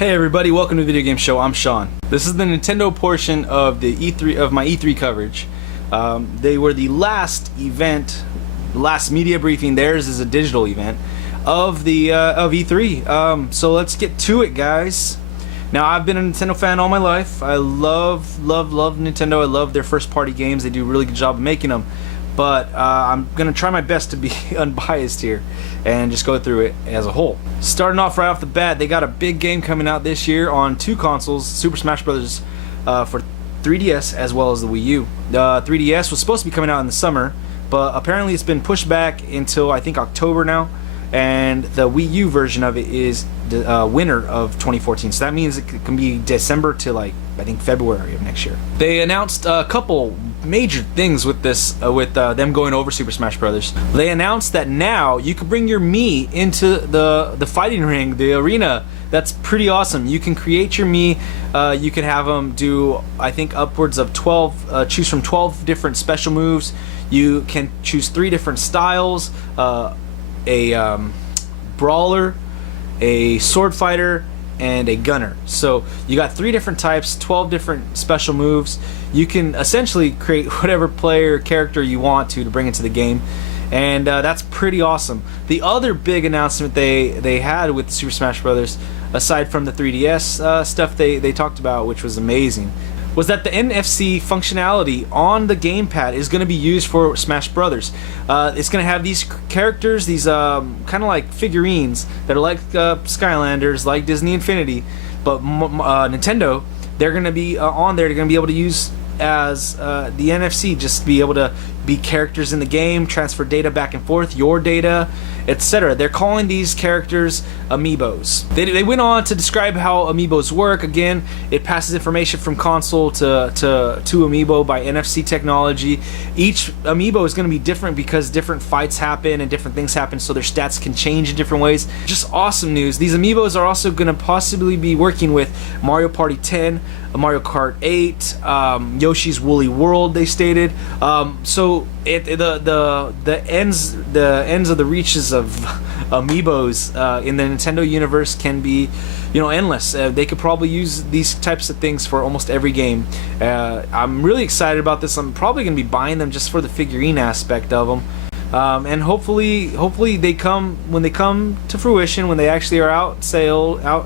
Hey everybody, welcome to the Video Game Show. I'm Sean. This is the Nintendo portion of the E3 of my E3 coverage. They were the last event, last media briefing. Theirs is a digital event of the of E3. So let's get to it, guys. Now, I've been a Nintendo fan all my life. I love Nintendo. I love their first-party games. They do a really good job of making them. But I'm gonna try my best to be unbiased here and just go through it as a whole. Starting off right off the bat, they got a big game coming out this year on two consoles, Super Smash Bros. For 3DS as well as the Wii U. 3DS was supposed to be coming out in the summer, but apparently it's been pushed back until I think October now, and the Wii U version of it is the winter of 2014. So that means it can be December to like I think February of next year. They announced a couple major things with this, with them going over Super Smash Bros. They announced that now you can bring your Mii into the fighting ring, the arena. That's pretty awesome. You can create your Mii. You can have them do, I think, upwards of 12. Choose from 12 different special moves. You can choose 3 different styles: a brawler, a sword fighter, and a gunner. So you got 3 different types, 12 different special moves. You can essentially create whatever player character you want to bring into the game, and that's pretty awesome. The other big announcement they had with the Super Smash Bros., aside from the 3DS stuff they talked about, which was amazing, was that the NFC functionality on the gamepad is going to be used for Smash Brothers. It's going to have these characters, these kind of like figurines that are like Skylanders, like Disney Infinity, but Nintendo, they're going to be on there. They're going to be able to use as the NFC, just be able to be characters in the game, transfer data back and forth, your data, etc. They're calling these characters amiibos. They went on to describe how amiibos work. Again, it passes information from console to amiibo by NFC technology. Each amiibo is going to be different because different fights happen and different things happen, so their stats can change in different ways. Just awesome news. These amiibos are also going to possibly be working with Mario Party 10, Mario Kart 8, Yoshi's Woolly World, they stated. So the ends of the reaches of amiibos in the Nintendo universe can be, endless. They could probably use these types of things for almost every game. I'm really excited about this. I'm probably going to be buying them just for the figurine aspect of them. And hopefully they come when they come to fruition, when they actually are out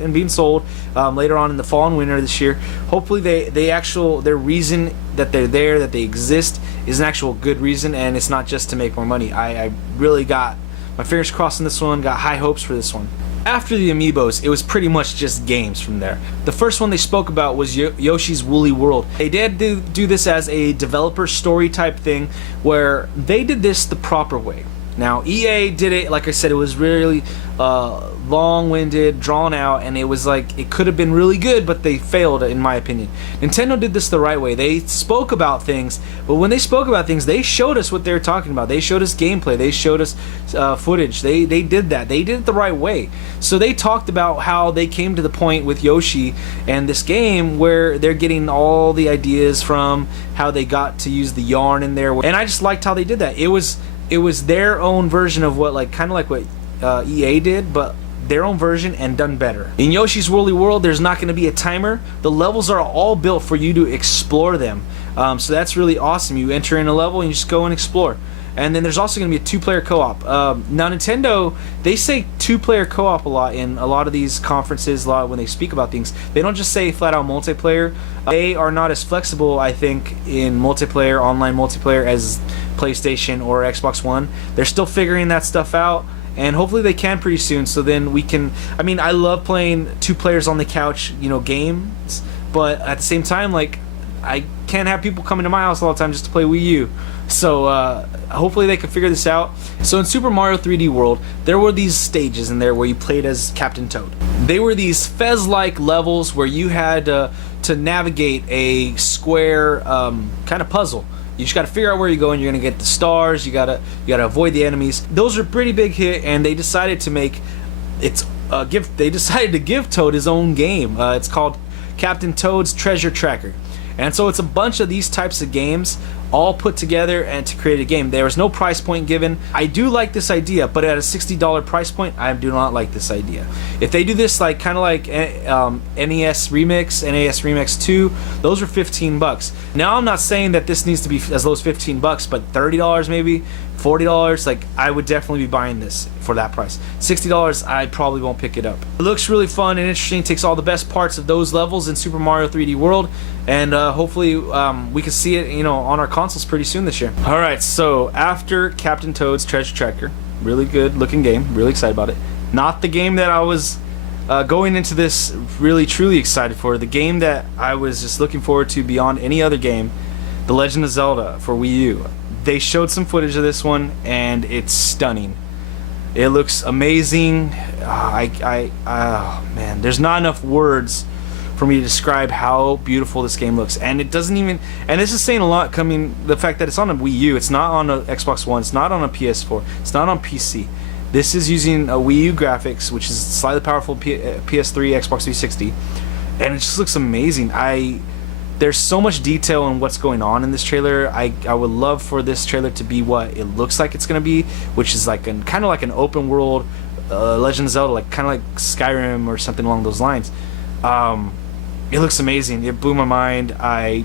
and being sold later on in the fall and winter this year. Hopefully their reason that they're there, that they exist, is an actual good reason, and it's not just to make more money. I really got my fingers crossed on this one. Got high hopes for this one. After the amiibos, it was pretty much just games from there. The first one they spoke about was Yoshi's Woolly World. They did do this as a developer story type thing, where they did this the proper way. Now, EA did it, like I said, it was really long-winded, drawn out, and it was like, it could have been really good, but they failed, in my opinion. Nintendo did this the right way. They spoke about things, but when they spoke about things, they showed us what they were talking about. They showed us gameplay. They showed us footage. They did that. They did it the right way. So they talked about how they came to the point with Yoshi and this game where they're getting all the ideas from how they got to use the yarn in there, and I just liked how they did that. It was their own version of what, kind of like what EA did, but their own version and done better. In Yoshi's Woolly World, there's not going to be a timer. The levels are all built for you to explore them. So that's really awesome. You enter in a level and you just go and explore. And then there's also going to be a 2-player co-op. Now Nintendo, they say 2-player co-op a lot in a lot of these conferences, a lot when they speak about things. They don't just say flat out multiplayer. They are not as flexible, I think, in multiplayer, online multiplayer, as PlayStation or Xbox One. They're still figuring that stuff out, and hopefully they can pretty soon, so then we can, I love playing 2 players on the couch, games, but at the same time, like, I can't have people coming to my house all the time just to play Wii U. So hopefully they can figure this out. So in Super Mario 3D World, there were these stages in there where you played as Captain Toad. They were these Fez-like levels where you had to navigate a square kind of puzzle. You just got to figure out where you're going. You're gonna get the stars. You gotta avoid the enemies. Those are a pretty big hit, and they decided to make They decided to give Toad his own game. It's called Captain Toad's Treasure Tracker. And so it's a bunch of these types of games all put together and to create a game. There was no price point given. I do like this idea, but at a $60 price point, I do not like this idea. If they do this like kind of like NES Remix 2, those are 15 bucks. Now I'm not saying that this needs to be as low as 15 bucks, but $30 maybe, $40, like I would definitely be buying this for that price. $60, I probably won't pick it up. It looks really fun and interesting, takes all the best parts of those levels in Super Mario 3D World, and hopefully we can see it, you know, on our consoles pretty soon this year. All right, so after Captain Toad's Treasure Tracker, really good looking game, really excited about it. Not the game that I was going into this really truly excited for. The game that I was just looking forward to beyond any other game, The Legend of Zelda for Wii U. They showed some footage of this one, and it's stunning. It looks amazing. Oh man, there's not enough words for me to describe how beautiful this game looks. And it doesn't even, and this is saying a lot, coming the fact that it's on a Wii U, it's not on a Xbox One, it's not on a PS4, it's not on PC. This is using a Wii U graphics, which is slightly powerful PS3, Xbox 360, and it just looks amazing. There's so much detail in what's going on in this trailer. I would love for this trailer to be what it looks like it's gonna be, which is like kind of like an open world Legend of Zelda, like kind of like Skyrim or something along those lines. It looks amazing. It blew my mind. I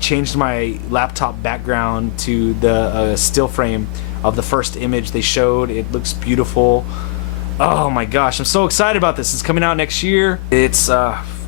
changed my laptop background to the still frame of the first image they showed. It looks beautiful. Oh my gosh, I'm so excited about this. It's coming out next year. It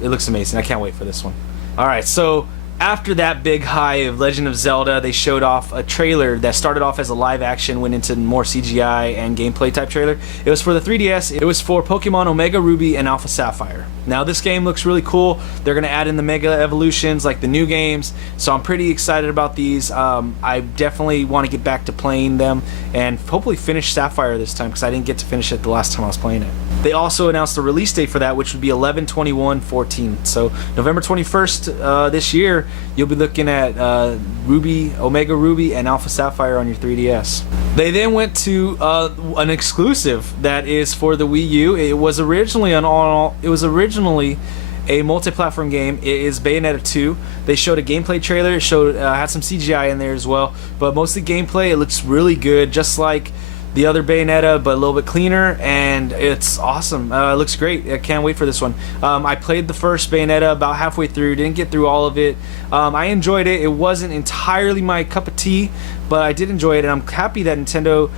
looks amazing. I can't wait for this one. Alright, so after that big high of Legend of Zelda, they showed off a trailer that started off as a live action, went into more CGI and gameplay type trailer. It was for the 3DS. It was for Pokemon Omega Ruby and Alpha Sapphire. Now this game looks really cool. They're going to add in the Mega Evolutions like the new games, so I'm pretty excited about these. I definitely want to get back to playing them and hopefully finish Sapphire this time, because I didn't get to finish it the last time I was playing it. They also announced the release date for that, which would be 11/21/14. So November 21st this year, you'll be looking at Omega Ruby and Alpha Sapphire on your 3DS. They then went to an exclusive that is for the Wii U. It was originally a multi-platform game. It is Bayonetta 2. They showed a gameplay trailer. It showed had some CGI in there as well, but mostly gameplay. It looks really good, just like the other Bayonetta, but a little bit cleaner, and it's awesome. It looks great. I can't wait for this one. I played the first Bayonetta about halfway through, didn't get through all of it. I enjoyed it. It wasn't entirely my cup of tea, but I did enjoy it, and I'm happy that Nintendo,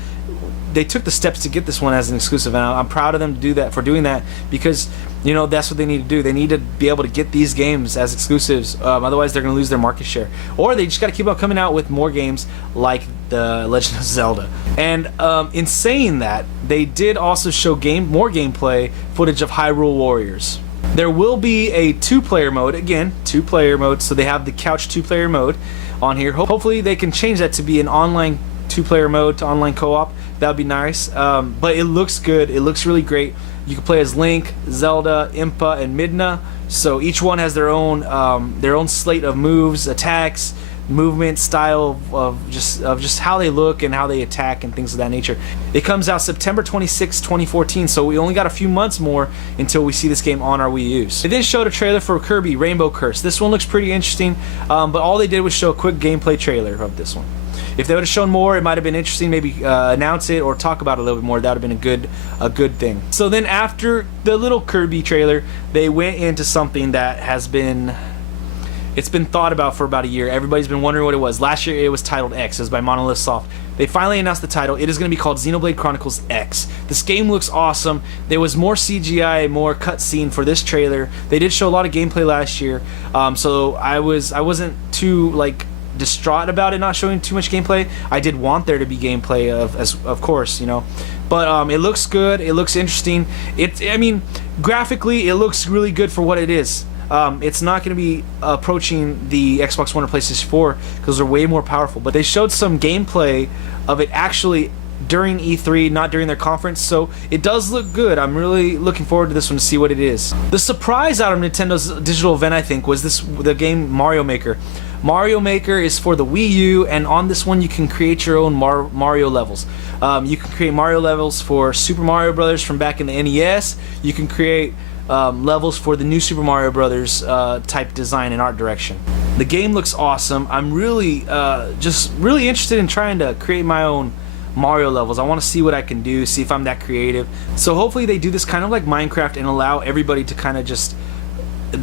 they took the steps to get this one as an exclusive, and I'm proud of them to do that, for doing that, because you know that's what they need to do. They need to be able to get these games as exclusives, otherwise they're going to lose their market share. Or they just got to keep on coming out with more games like the Legend of Zelda. And in saying that, they did also show more gameplay footage of Hyrule Warriors. There will be a two-player mode, again, two-player mode, so they have the couch two-player mode on here. Hopefully they can change that to be an online two-player mode to online co-op. That would be nice. But it looks good. It looks really great. You can play as Link, Zelda, Impa, and Midna. So each one has their own slate of moves, attacks, movement, style of just how they look and how they attack and things of that nature. It comes out September 26, 2014, so we only got a few months more until we see this game on our Wii U's. They then showed a trailer for Kirby Rainbow Curse. This one looks pretty interesting, but all they did was show a quick gameplay trailer of this one. If they would have shown more, it might have been interesting. Maybe announce it or talk about it a little bit more. That would have been a good thing. So then after the little Kirby trailer, they went into something that has been, it's been thought about for about a year. Everybody's been wondering what it was. Last year it was titled X. It was by Monolith Soft. They finally announced the title. It is going to be called Xenoblade Chronicles X. This game looks awesome. There was more CGI, more cutscene for this trailer. They did show a lot of gameplay last year, so I wasn't too distraught about it not showing too much gameplay. I did want there to be gameplay of course, you know, but it looks good. It looks interesting. I mean, graphically, it looks really good for what it is. It's not going to be approaching the Xbox One or PlayStation 4 because they're way more powerful. But they showed some gameplay of it actually during E3, not during their conference, so it does look good. I'm really looking forward to this one to see what it is. The surprise out of Nintendo's digital event, I think, was the game Mario Maker. Mario Maker is for the Wii U, and on this one you can create your own Mario levels. You can create Mario levels for Super Mario Brothers from back in the NES. You can create levels for the new Super Mario Brothers type design and art direction. The game looks awesome. I'm really just really interested in trying to create my own Mario levels. I want to see what I can do, see if I'm that creative. So hopefully they do this kind of like Minecraft and allow everybody to kind of just,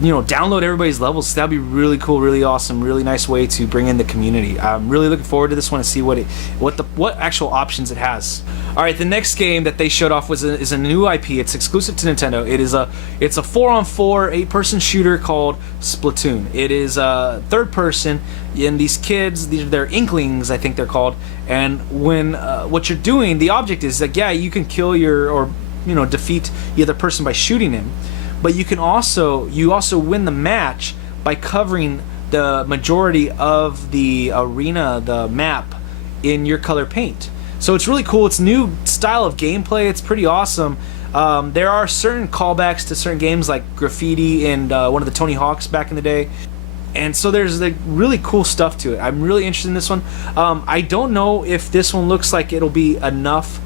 you know, download everybody's levels. That'd be really cool, really awesome, really nice way to bring in the community. I'm really looking forward to this one and see what actual options it has. All right, the next game that they showed off is a new IP. It's exclusive to Nintendo. It's a 4-on-4 8-person shooter called Splatoon. It is third person, and these kids, they're Inklings, I think they're called. And when what you're doing, the object is like, yeah, you can kill or defeat the other person by shooting him, but you also win the match by covering the majority of the arena, the map, in your color paint. So it's really cool. It's a new style of gameplay. It's pretty awesome. There are certain callbacks to certain games like Graffiti and one of the Tony Hawks back in the day. And so there's like really cool stuff to it. I'm really interested in this one. I don't know if this one looks like it'll be enough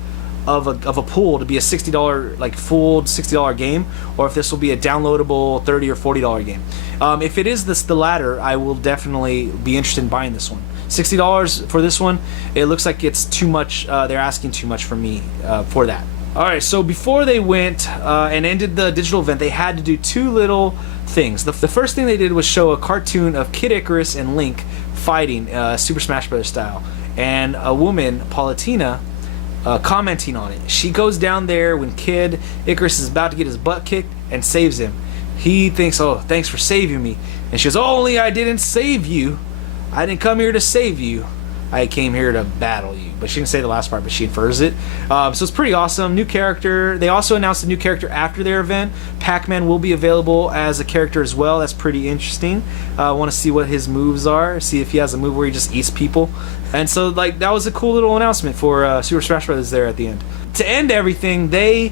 of a pool to be a $60 like full $60 game, or if this will be a downloadable $30 or $40 game. If it is the latter, I will definitely be interested in buying this one. $60 for this one, it looks like it's too much. They're asking too much from me for that. Alright, so before they went and ended the digital event, they had to do two little things. The first thing they did was show a cartoon of Kid Icarus and Link fighting Super Smash Bros. Style, and a woman, Paulatina, commenting on it. She goes down there when Kid Icarus is about to get his butt kicked and saves him. He thinks, oh, thanks for saving me. And she goes, oh, only I didn't save you. I didn't come here to save you. I came here to battle you. But she didn't say the last part, but she infers it. So it's pretty awesome. New character. They also announced a new character after their event. Pac-Man will be available as a character as well. That's pretty interesting. I want to see what his moves are. See if he has a move where he just eats people. And so like that was a cool little announcement for Super Smash Bros. There at the end. To end everything, they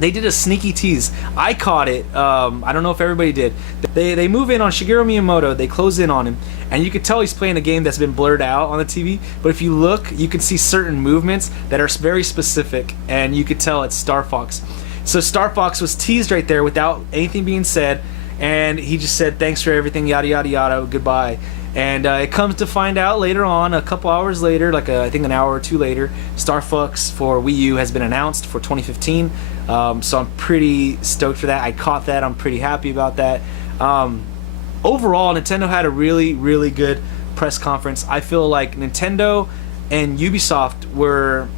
did a sneaky tease. I caught it. I don't know if everybody did. They move in on Shigeru Miyamoto. They close in on him, and you could tell he's playing a game that's been blurred out on the TV. But if you look, you can see certain movements that are very specific, and you could tell it's Star Fox. So Star Fox was teased right there without anything being said, and he just said, "Thanks for everything, yada yada yada, goodbye." And it comes to find out later on, a couple hours later, like I think an hour or two later, Star Fox for Wii U has been announced for 2015. So I'm pretty stoked for that. I caught that. I'm pretty happy about that. Overall, Nintendo had a really, really good press conference. I feel like Nintendo and Ubisoft were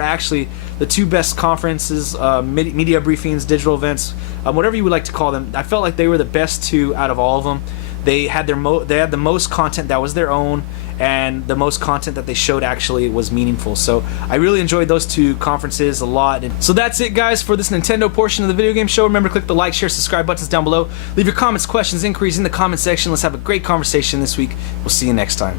actually the two best conferences, media briefings, digital events, whatever you would like to call them. I felt like they were the best two out of all of them. They had the most content that was their own, and the most content that they showed actually was meaningful. So I really enjoyed those two conferences a lot. And so that's it, guys, for this Nintendo portion of the video game show. Remember to click the like, share, subscribe buttons down below. Leave your comments, questions, inquiries in the comment section. Let's have a great conversation this week. We'll see you next time.